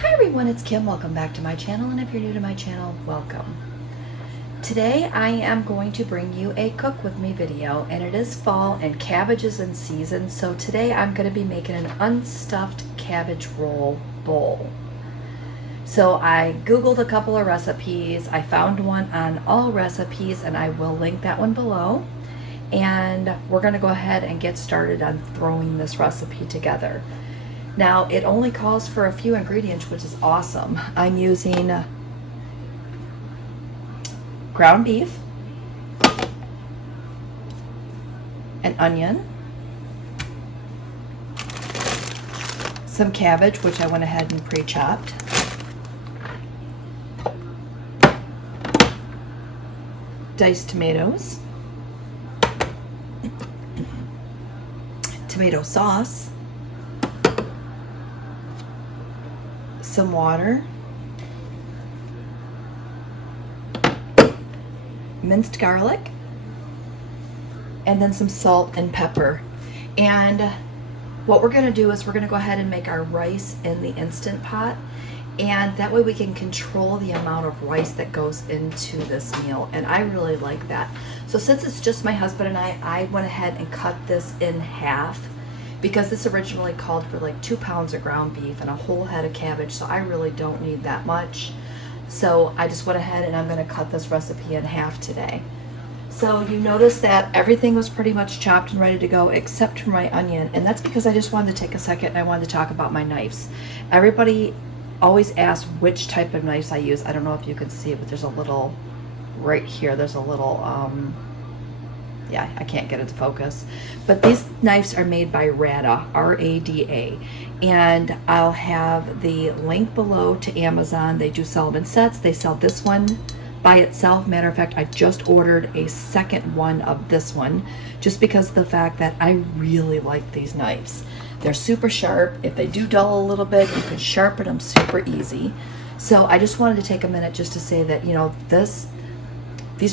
Hi everyone, it's Kim. Welcome back to my channel, and if you're new to my channel, welcome. Today I am going to bring you a cook with me video, and it is fall and cabbage is in season, so today I'm going to be making an unstuffed cabbage roll bowl. So I googled a couple of recipes. I found one on All Recipes, and I will link that one below. And we're going to go ahead and get started on throwing this recipe together. Now, it only calls for a few ingredients, which is awesome. I'm using ground beef, an onion, some cabbage, which I went ahead and pre-chopped, diced tomatoes, tomato sauce, some water, minced garlic, and then some salt and pepper. And what we're going to do is we're going to go ahead and make our rice in the Instant Pot, and that way we can control the amount of rice that goes into this meal, and I really like that. So since it's just my husband and I went ahead and cut this in half, because this originally called for like 2 pounds of ground beef and a whole head of cabbage, so I really don't need that much. So I just went ahead and I'm going to cut this recipe in half today. So you notice that everything was pretty much chopped and ready to go except for my onion, and that's because I just wanted to take a second and I wanted to talk about my knives. Everybody always asks which type of knives I use. I don't know if you can see it, but there's a little right here, there's a little yeah, I can't get it to focus. But these knives are made by Rada, R-A-D-A. And I'll have the link below to Amazon. They do sell them in sets. They sell this one by itself. Matter of fact, I just ordered a second one of this one just because of the fact that I really like these knives. They're super sharp. If they do dull a little bit, you can sharpen them super easy. So I just wanted to take a minute just to say that, you know, these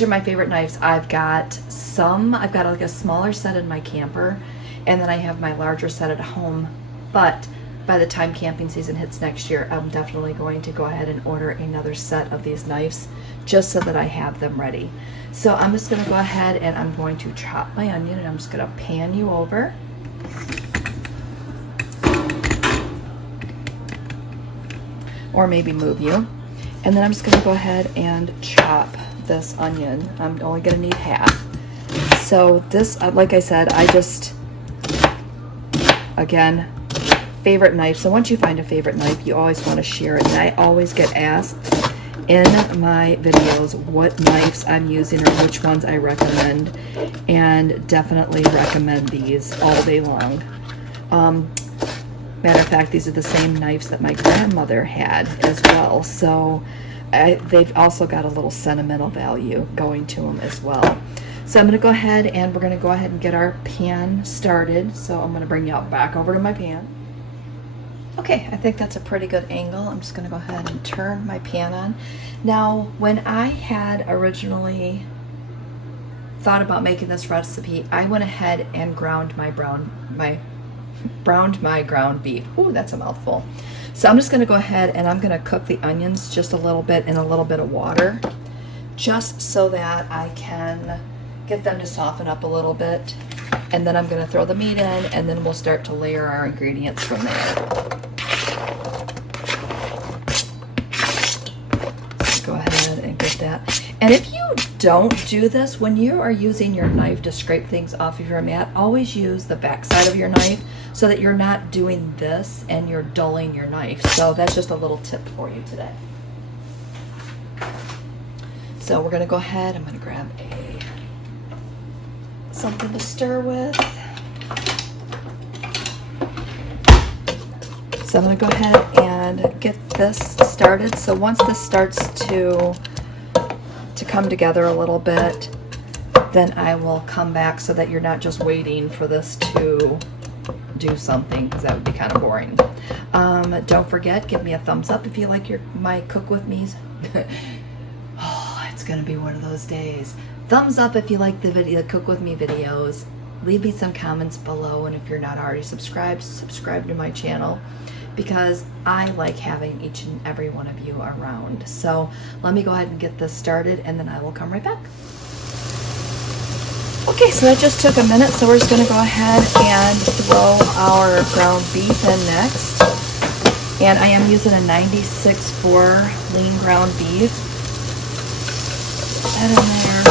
are my favorite knives. I've got like a smaller set in my camper, and then I have my larger set at home. But by the time camping season hits next year, I'm definitely going to go ahead and order another set of these knives just so that I have them ready. So I'm just going to go ahead and I'm going to chop my onion, and I'm just going to pan you over. Or maybe move you. And then I'm just going to go ahead and chop this onion. I'm only going to need half. So this, like I said, again, favorite knife. So once you find a favorite knife, you always want to share it. And I always get asked in my videos what knives I'm using or which ones I recommend, and definitely recommend these all day long. Matter of fact, these are the same knives that my grandmother had as well. So they've also got a little sentimental value going to them as well. So I'm going to go ahead and we're going to go ahead and get our pan started. So I'm going to bring you back over to my pan. Okay, I think that's a pretty good angle. I'm just going to go ahead and turn my pan on. Now, when I had originally thought about making this recipe, I went ahead and browned my ground beef. Ooh, that's a mouthful. So I'm just going to go ahead and I'm going to cook the onions just a little bit in a little bit of water, just so that I can get them to soften up a little bit. And then I'm going to throw the meat in, and then we'll start to layer our ingredients from there. So go ahead and get that. And if you don't do this, when you are using your knife to scrape things off of your mat, always use the back side of your knife so that you're not doing this and you're dulling your knife. So that's just a little tip for you today. So we're going to go ahead. I'm going to grab something to stir with. So I'm going to go ahead and get this started. So once this starts to come together a little bit, then I will come back so that you're not just waiting for this to do something, because that would be kind of boring. Don't forget, give me a thumbs up if you like my cook with me's. Oh, it's gonna be one of those days. Thumbs up if you like the cook with me videos. Leave me some comments below, and if you're not already subscribed, subscribe to my channel. because I like having each and every one of you around. So let me go ahead and get this started, and then I will come right back. Okay, so that just took a minute, so we're just going to go ahead and throw our ground beef in next. And I am using a 96.4 lean ground beef. Put that in there.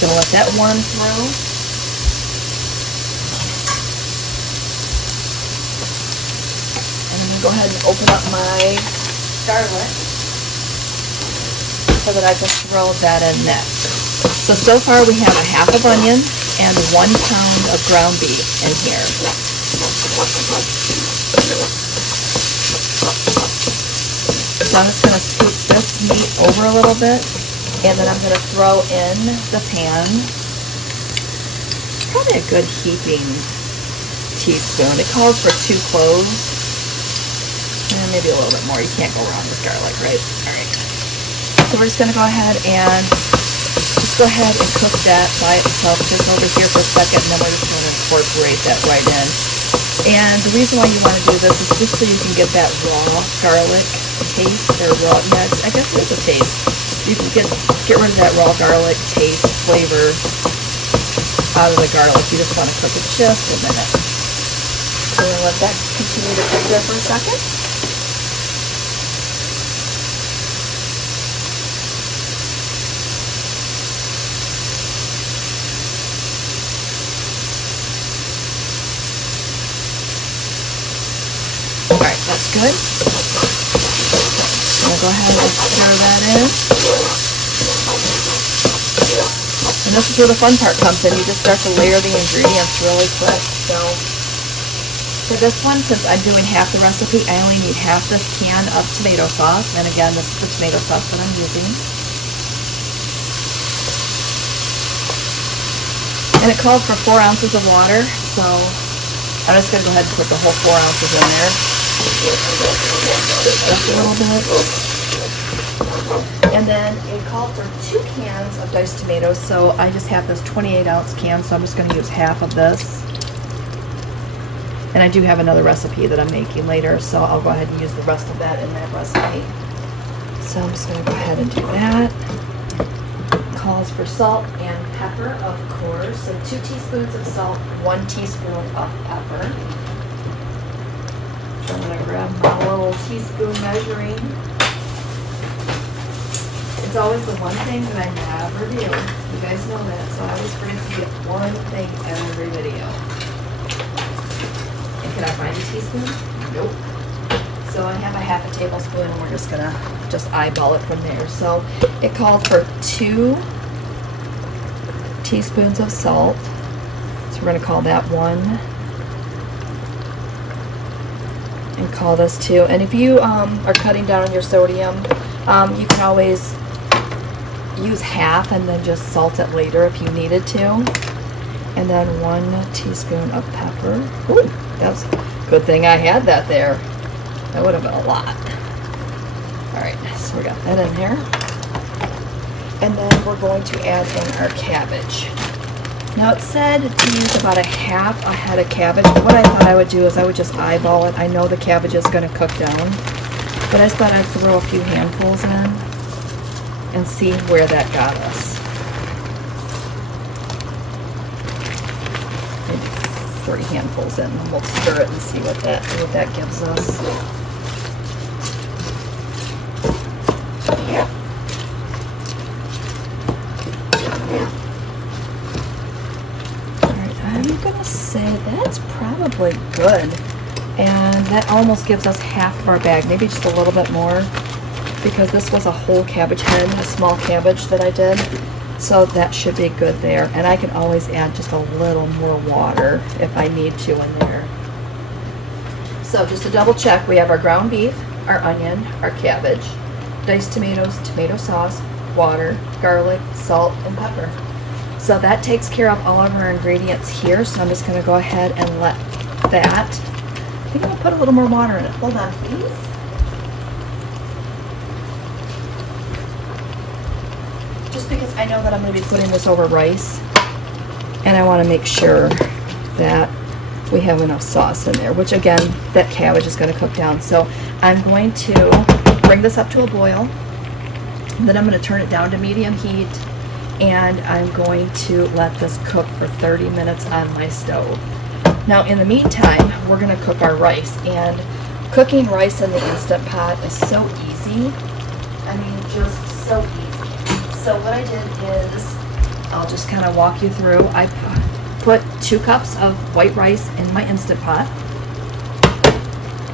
Gonna let that warm through. And I'm gonna go ahead and open up my garlic so that I can throw that in next. So far we have a half of onion and 1 pound of ground beef in here. So I'm just going to scoop this meat over a little bit, and then I'm going to throw in the pan probably a good heaping teaspoon. It calls for 2 cloves, and maybe a little bit more. You can't go wrong with garlic, right? All right. So we're just going to go ahead and cook that by itself just over here for a second, and then we're just going to incorporate that right in. And the reason why you want to do this is just so you can get that raw garlic taste, or raw, I guess it's a taste. You can get rid of that raw garlic taste, flavor out of the garlic. You just want to cook it just a minute. So we're going to let that continue to cook there for a second. Alright, that's good. So I'm going to go ahead and stir that in. And this is where the fun part comes in. You just start to layer the ingredients really quick. So for this one, since I'm doing half the recipe, I only need half this can of tomato sauce. And again, this is the tomato sauce that I'm using. And it calls for 4 ounces of water. So I'm just going to go ahead and put the whole 4 ounces in there. Just a little bit. And then it called for 2 cans of diced tomatoes, so I just have this 28-ounce can, so I'm just going to use half of this. And I do have another recipe that I'm making later, so I'll go ahead and use the rest of that in that recipe. So I'm just going to go ahead and do that. It calls for salt and pepper, of course. So 2 teaspoons of salt, 1 teaspoon of pepper. So I'm going to grab my little teaspoon measuring. It's always the one thing that I never do. You guys know that, so I always forget to get one thing every video. And can I find a teaspoon? Nope. So I have a half a tablespoon, and we're just going to eyeball it from there. So it called for 2 teaspoons of salt. So we're going to call that 1. And call this 2. And if you are cutting down on your sodium, you can always use half and then just salt it later if you needed to. And then 1 teaspoon of pepper. Ooh, that's a good thing I had that there. That would have been a lot. Alright, so we got that in there. And then we're going to add in our cabbage. Now it said to use about a half a head of cabbage, but what I thought I would do is I would just eyeball it. I know the cabbage is going to cook down, but I just thought I'd throw a few handfuls in and see where that got us. Maybe 3 handfuls in, and we'll stir it and see what that gives us. I'm gonna say that's probably good, and that almost gives us half of our bag, maybe just a little bit more, because this was a whole cabbage head, a small cabbage that I did, so that should be good there. And I can always add just a little more water if I need to in there. So just to double check, we have our ground beef, our onion, our cabbage, diced tomatoes, tomato sauce, water, garlic, salt, and pepper. So that takes care of all of our ingredients here. So I'm just going to go ahead and let that, I think I'm going to put a little more water in it. Hold on, please. Just because I know that I'm going to be putting this over rice, and I want to make sure that we have enough sauce in there, which again, that cabbage is going to cook down. So I'm going to bring this up to a boil, and then I'm going to turn it down to medium heat, and I'm going to let this cook for 30 minutes on my stove. Now in the meantime, we're going to cook our rice, and cooking rice in the Instant Pot is so easy. I mean, just so easy. So what I did is, I'll just kind of walk you through. I put 2 cups of white rice in my Instant Pot.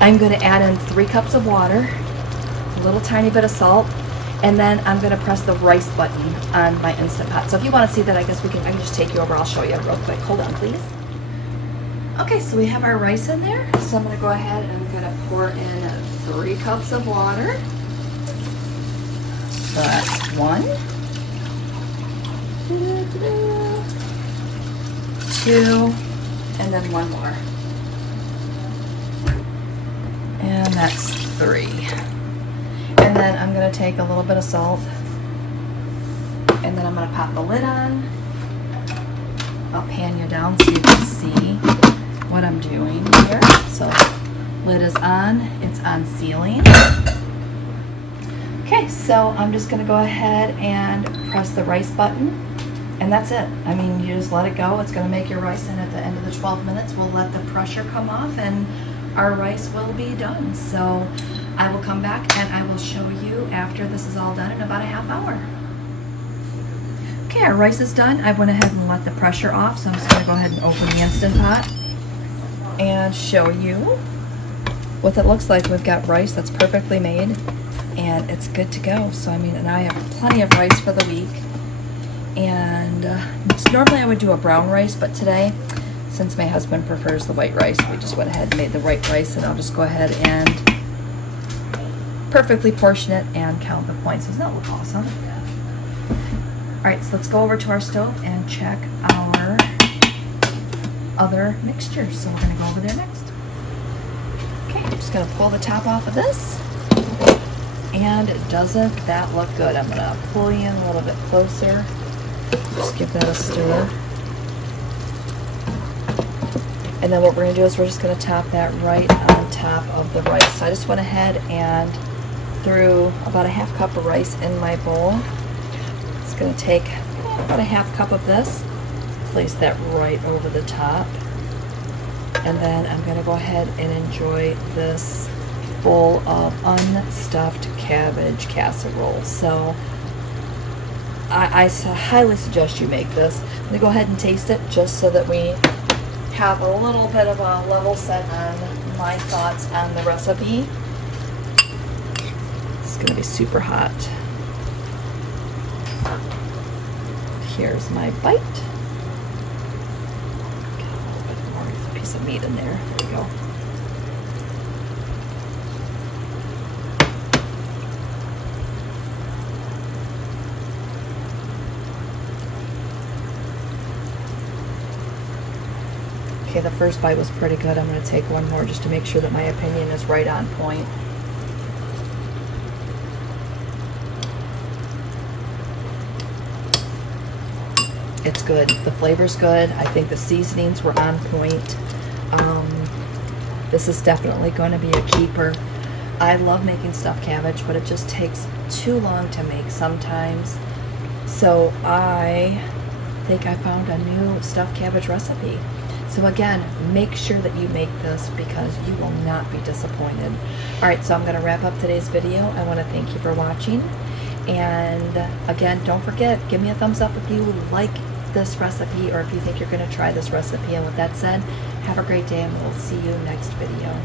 I'm going to add in 3 cups of water, a little tiny bit of salt, and then I'm going to press the rice button on my Instant Pot. So if you want to see that, I guess I can just take you over. I'll show you real quick. Hold on, please. Okay, so we have our rice in there. So I'm going to go ahead and I'm going to pour in 3 cups of water. So that's 1, 2, and then 1 more. And that's 3. And then I'm going to take a little bit of salt, and then I'm going to pop the lid on. I'll pan you down so you can see what I'm doing here. So lid is on, it's on sealing. Okay, so I'm just going to go ahead and press the rice button, and that's it. I mean, you just let it go. It's going to make your rice, and at the end of the 12 minutes, we'll let the pressure come off, and our rice will be done. So I will come back and I will show you after this is all done in about a half hour. Okay, our rice is done. I went ahead and let the pressure off, so I'm just going to go ahead and open the Instant Pot and show you what it looks like. We've got rice that's perfectly made, and it's good to go. So I mean, and I have plenty of rice for the week. And normally I would do a brown rice, but today, since my husband prefers the white rice, we just went ahead and made the white rice, and I'll just go ahead and perfectly portion it and count the points. Doesn't that look awesome? Alright, so let's go over to our stove and check our other mixtures. So we're going to go over there next. Okay, I'm just going to pull the top off of this. And doesn't that look good? I'm going to pull you in a little bit closer. Just give that a stir. And then what we're going to do is we're just going to top that right on top of the rice. So I just went ahead and threw about a half cup of rice in my bowl. It's going to take about a half cup of this, place that right over the top, and then I'm going to go ahead and enjoy this bowl of unstuffed cabbage casserole. So I highly suggest you make this. I'm going to go ahead and taste it just so that we have a little bit of a level set on my thoughts on the recipe. It's going to be super hot. Here's my bite. Got a little bit more piece of meat in there. There we go. Okay, the first bite was pretty good. I'm going to take one more just to make sure that my opinion is right on point. It's good. The flavor's good. I think the seasonings were on point. This is definitely going to be a keeper. I love making stuffed cabbage, but it just takes too long to make sometimes. So I think I found a new stuffed cabbage recipe. So again, make sure that you make this because you will not be disappointed. Alright, so I'm going to wrap up today's video. I want to thank you for watching. And again, don't forget, give me a thumbs up if you like this recipe or if you think you're going to try this recipe. And with that said, have a great day and we'll see you next video.